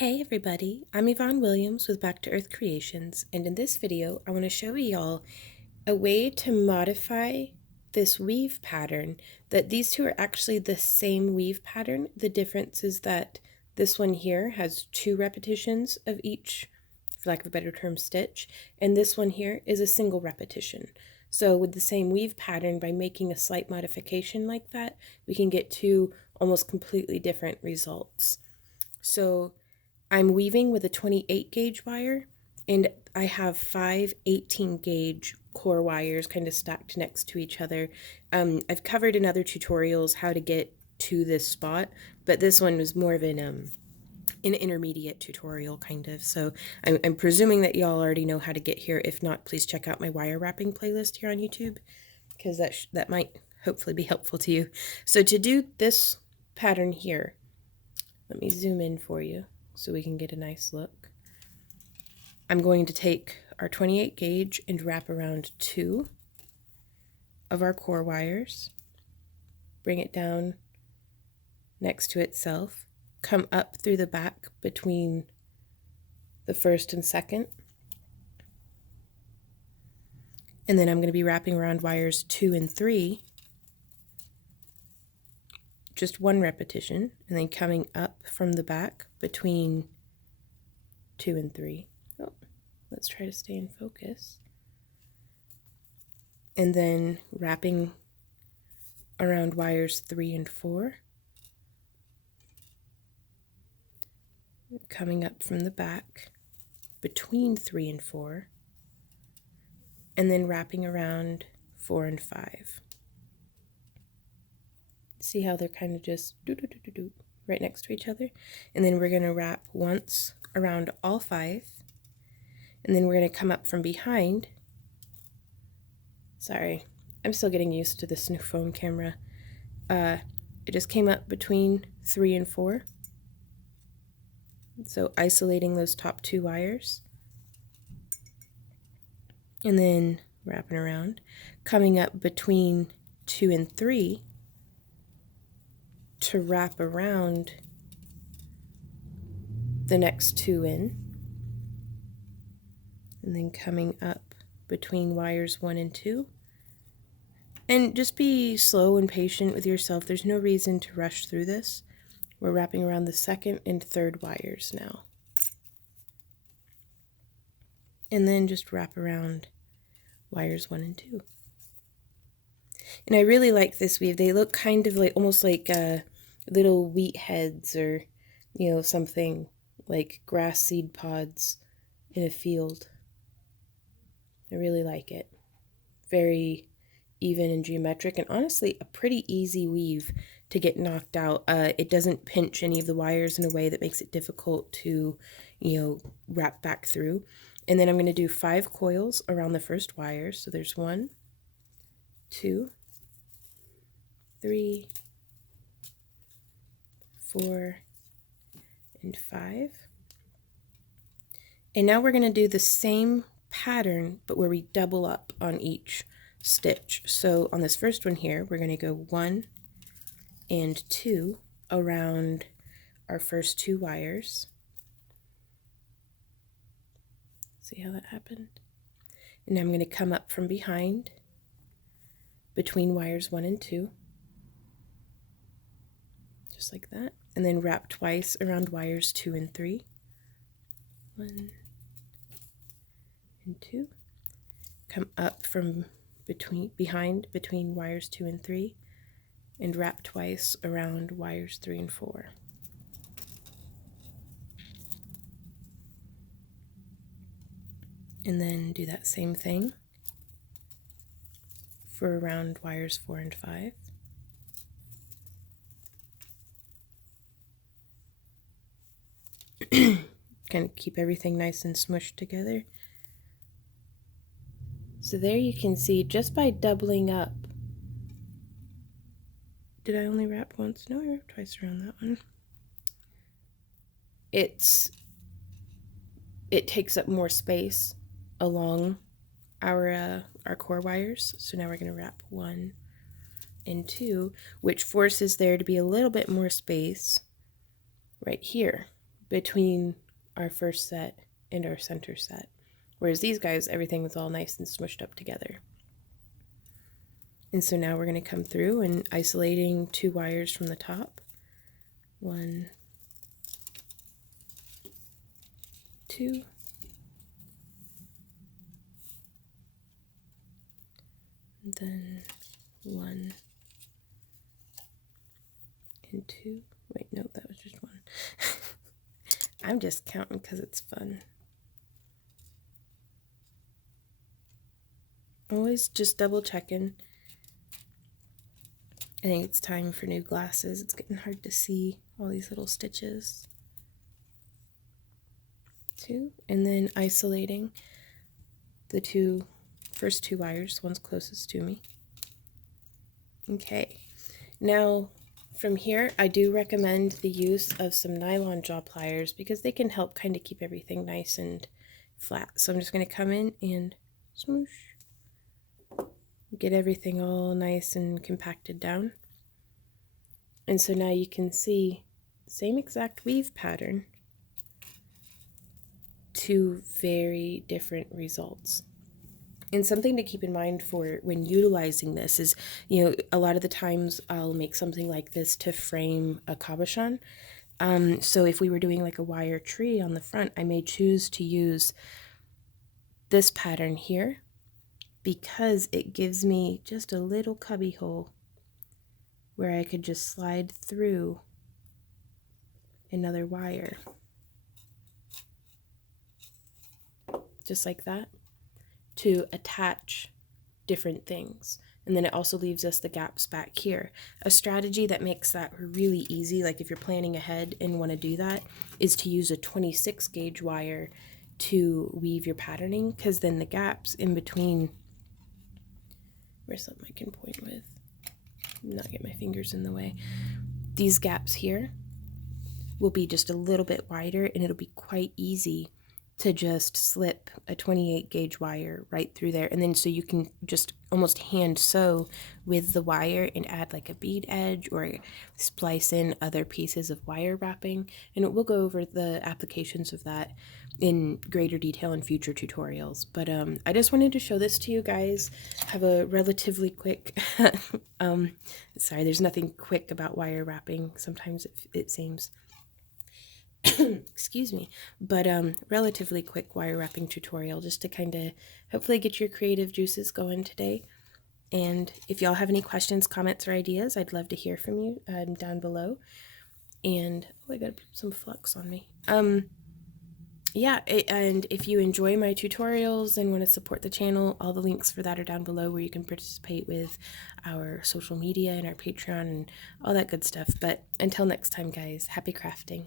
Hey everybody, I'm Yvonne Williams with Back to Earth Creations, and in this video I want to show y'all a way to modify this weave pattern. That these two are actually the same weave pattern. The difference is that this one here has 2 repetitions of each, for lack of a better term, stitch, and this one here is a single repetition. So with the same weave pattern, by making a slight modification like that, we can get 2 almost completely different results. So I'm weaving with a 28 gauge wire, and I have 5 18 gauge core wires kind of stacked next to each other. I've covered in other tutorials how to get to this spot, but this one was more of an intermediate tutorial kind of. So I'm presuming that y'all already know how to get here. If not, please check out my wire wrapping playlist here on YouTube, because that might hopefully be helpful to you. So to do this pattern here, let me zoom in for you so we can get a nice look. I'm going to take our 28 gauge and wrap around 2 of our core wires, bring it down next to itself, come up through the back between the first and second, and then I'm going to be wrapping around wires 2 and 3, just 1 repetition, and then coming up from the back between 2 and 3. Oh, let's try to stay in focus. And then wrapping around wires 3 and 4, coming up from the back between 3 and 4, and then wrapping around 4 and 5. See how they're kind of just right next to each other? And then we're going to wrap once around all 5, and then we're going to come up from behind. Sorry, I'm still getting used to this new phone camera. It just came up between 3 and 4. So isolating those top 2 wires. And then wrapping around, coming up between 2 and 3 to wrap around the next 2 in, and then coming up between wires 1 and 2. And just be slow and patient with yourself. There's no reason to rush through this. We're wrapping around the 2nd and 3rd wires now. And then just wrap around wires 1 and 2. And I really like this weave. They look kind of like almost like little wheat heads, or something like grass seed pods in a field. I really like it. Very even and geometric, and honestly a pretty easy weave to get knocked out. It doesn't pinch any of the wires in a way that makes it difficult to wrap back through. And then I'm going to do 5 coils around the first wire. So there's 1, 2, 3, 4, and 5. And now we're going to do the same pattern, but where we double up on each stitch. So on this first one here, we're going to go 1 and 2 around our first 2 wires. See how that happened? And I'm going to come up from behind between wires 1 and 2, just like that, and then wrap twice around wires 2 and 3. 1 and 2. Come up from behind between wires 2 and 3, and wrap twice around wires 3 and 4. And then do that same thing for around wires 4 and 5. Kind of keep everything nice and smushed together. So there you can see, just by doubling up. Did I only wrap once? No, I wrapped twice around that one. It takes up more space along our core wires. So now we're going to wrap 1 and 2, which forces there to be a little bit more space right here between our first set and our center set. Whereas these guys, everything was all nice and smushed up together. And so now we're going to come through and isolating 2 wires from the top. 1, 2. And then 1 and 2. Wait, no, that was just 1. I'm just counting because it's fun. Always just double checking. I think it's time for new glasses. It's getting hard to see all these little stitches. 2, and then isolating the first two wires, one's closest to me. Okay, now from here I do recommend the use of some nylon jaw pliers because they can help kind of keep everything nice and flat. So I'm just going to come in and smoosh. Get everything all nice and compacted down. And so now you can see the same exact weave pattern, 2 very different results. And something to keep in mind for when utilizing this is, a lot of the times I'll make something like this to frame a cabochon. So if we were doing like a wire tree on the front, I may choose to use this pattern here, because it gives me just a little cubby hole where I could just slide through another wire. Just like that, to attach different things. And then it also leaves us the gaps back here. A strategy that makes that really easy, like if you're planning ahead and want to do that, is to use a 26 gauge wire to weave your patterning, because then the gaps in between, where's something I can point with, not get my fingers in the way, these gaps here will be just a little bit wider, and it'll be quite easy to just slip a 28 gauge wire right through there. And then so you can just almost hand sew with the wire and add like a bead edge or splice in other pieces of wire wrapping. And we'll go over the applications of that in greater detail in future tutorials. But I just wanted to show this to you guys. Have a relatively quick, sorry, there's nothing quick about wire wrapping. Sometimes it seems. Excuse me, but relatively quick wire wrapping tutorial just to kind of hopefully get your creative juices going today. And if y'all have any questions, comments, or ideas, I'd love to hear from you down below. And oh, I got some flux on me. Yeah, and if you enjoy my tutorials and want to support the channel, all the links for that are down below, where you can participate with our social media and our Patreon and all that good stuff. But until next time, guys, happy crafting.